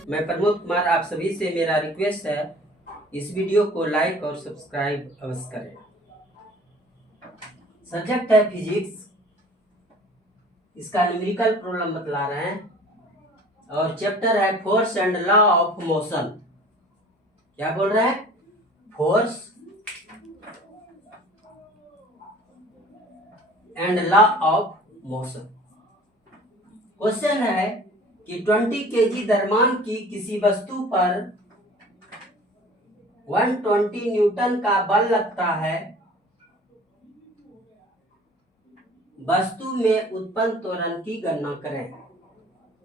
मैं प्रमोद कुमार, आप सभी से मेरा रिक्वेस्ट है इस वीडियो को लाइक और सब्सक्राइब अवश्य करें। सब्जेक्ट है फिजिक्स, इसका न्यूमेरिकल प्रॉब्लम बतला रहे हैं और चैप्टर है force and law of motion. क्या बोल रहे हैं? Force and law of motion. Question है कि 20 kg द्रव्यमान की किसी वस्तु पर 120 न्यूटन का बल लगता है, वस्तु में उत्पन्न त्वरण की गणना करें।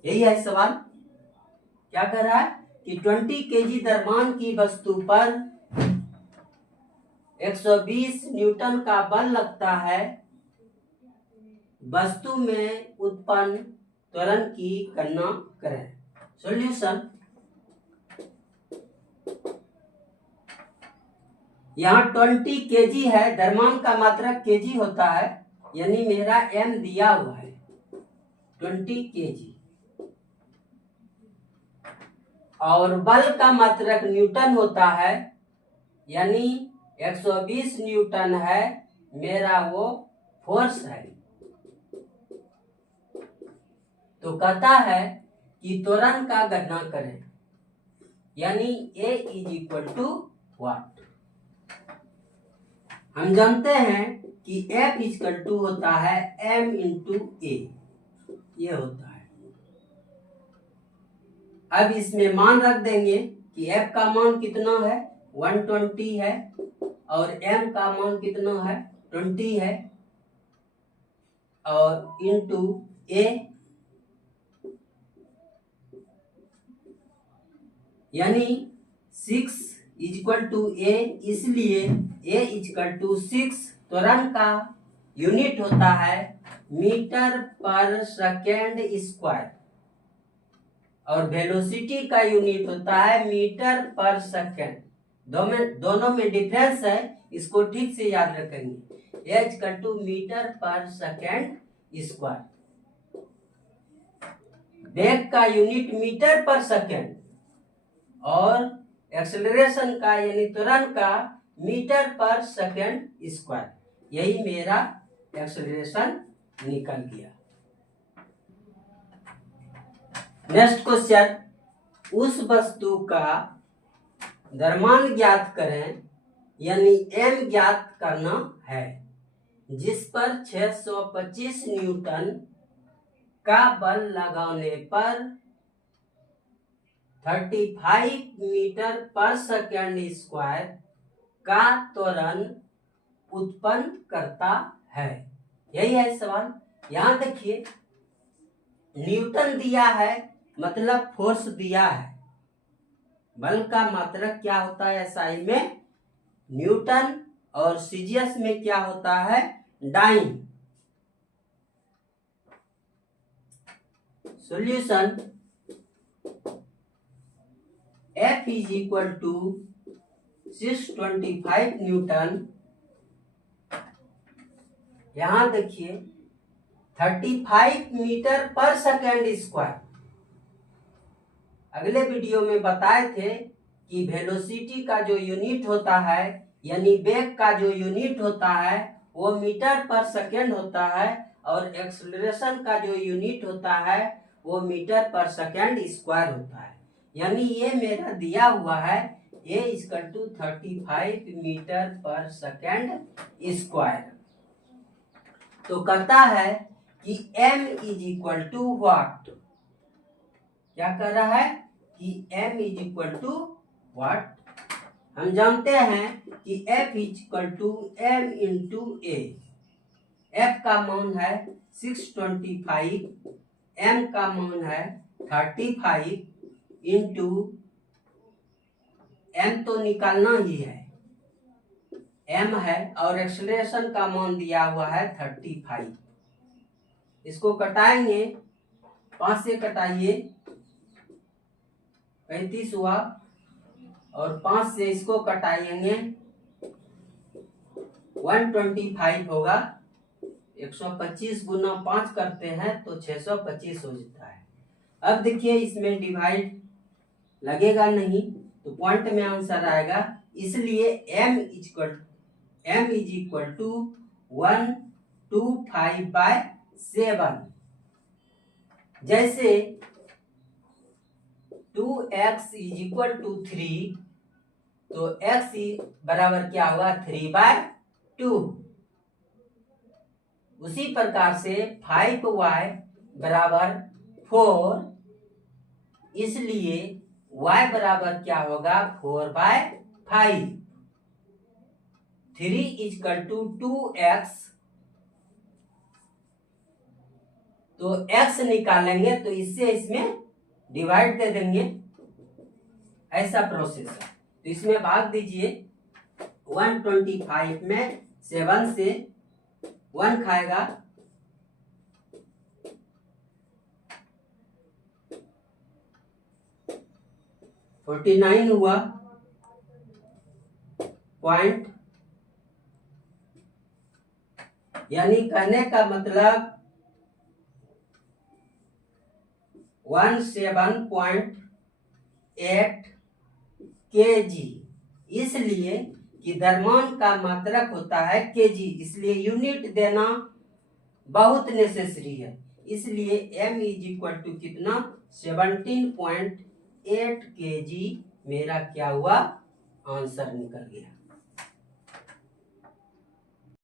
यही है सवाल। क्या कर रहा है कि 20 kg द्रव्यमान की वस्तु पर 120 न्यूटन का बल लगता है, वस्तु में उत्पन्न त्वरण की गणना करें। सॉल्यूशन, यहाँ 20 kg है, द्रव्यमान का मात्रक केजी होता है, यानी मेरा m दिया हुआ है 20 kg, और बल का मात्रक न्यूटन होता है, यानी 120 न्यूटन है मेरा वो फोर्स है। तो कहता है कि त्वरण का गणना करें, यानी A is equal to what. हम जानते हैं कि F इक्वल टू होता है M इंटू A, ये होता है। अब इसमें मान रख देंगे कि F का मान कितना है, 120 है, और M का मान कितना है, 20 है, और इंटू A, यानी 6 इज इक्वल टू A, इसलिए A इज इक्वल टू 6। त्वरण का यूनिट होता है मीटर पर सेकेंड स्क्वायर, और वेलोसिटी का यूनिट होता है मीटर पर सेकेंड। दोनों में डिफरेंस है, इसको ठीक से याद रखेंगे। A is equal to metre per second square. वेग का यूनिट मीटर पर सेकेंड, और एक्सेलरेशन का यानी त्वरण का मीटर पर सेकेंड स्क्वायर। यही मेरा एक्सेलरेशन निकल गया। नेक्स्ट क्वेश्चन, उस वस्तु का द्रव्यमान ज्ञात करें, यानी m ज्ञात करना है, जिस पर 625 न्यूटन का बल लगाने पर 35 मीटर पर सेकेंड स्क्वायर का त्वरण उत्पन्न करता है। यही है सवाल। यहां देखिए, न्यूटन दिया है, मतलब फोर्स दिया है। बल का मात्रक क्या होता है एसआई में, न्यूटन, और सीजीएस में क्या होता है, dyne. Solution, F is equal to 625 newton. यहां देखिए 35 मीटर पर सेकेंड स्क्वायर। अगले वीडियो में बताए थे कि वेलोसिटी का जो यूनिट होता है, यानी वेग का जो यूनिट होता है, वो मीटर पर सेकेंड होता है, और एक्सेलरेशन का जो यूनिट होता है वो मीटर पर सेकेंड स्क्वायर होता है। यानी ये मेरा दिया हुआ है A equal to 35 metre per second square. तो कहता है कि M is equal to what. क्या कर रहा है कि M is equal to what. हम जानते हैं कि F is equal to M into A। F का मान है 625, M का मान है 35, इंटू M तो निकालना ही है, M है, और एक्सेलरेशन का मान दिया हुआ है 35। इसको कटाएंगे, 5 से कटाइए 35 हुआ, और 5 से इसको कटाएंगे 125 होगा। 125 गुना 5 करते हैं तो 625 हो जाता है। अब देखिए इसमें डिवाइड लगेगा नहीं, तो पॉइंट में आंसर आएगा। इसलिए m इज इक्वल टू 125/7। जैसे 2x इज इक्वल टू 3, तो x बराबर क्या होगा 3/2। उसी प्रकार से 5y बराबर 4, इसलिए y बराबर क्या होगा 4/5। 3 इजकल टू 2x, तो x निकालेंगे तो इससे इसमें डिवाइड दे देंगे, ऐसा प्रोसेस है। तो इसमें भाग दीजिए, 125 में 7 से 1 खाएगा, 49 हुआ पॉइंट। यानी कहने का मतलब 17.8 kg, इसलिए कि द्रव्यमान का मात्रक होता है kg, इसलिए यूनिट देना बहुत नेसेसरी है। इसलिए m इज इक्वल टू कितना 17.8 kg मेरा क्या हुआ आंसर निकल गया।